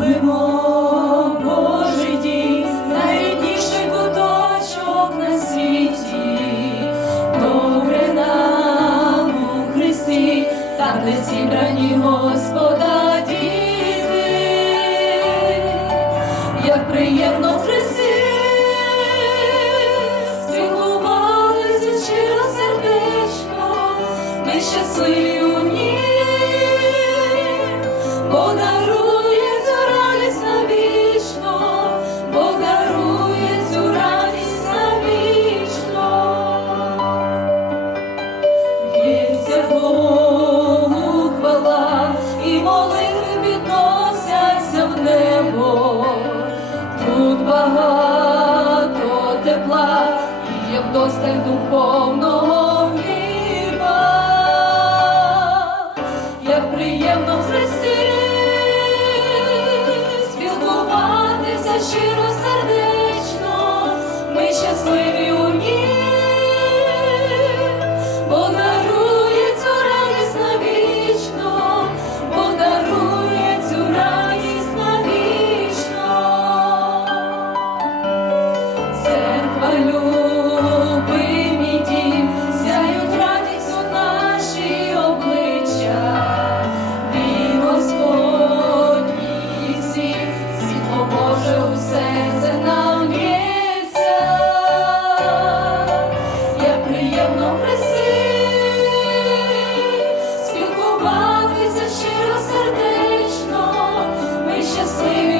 Любимо Божий дім, найрідніший на світі, добре нам у Христі, там, де зібрані Господа діти, як приємно в Христі, щасливі у ній. Бог дарує багато тепла, і є вдосталь духовного хліба, як приємно в Христі спілкуватися щиро сердечно, ми щасливі. приємно спілкуватися щиро сердечно, ми щасливі.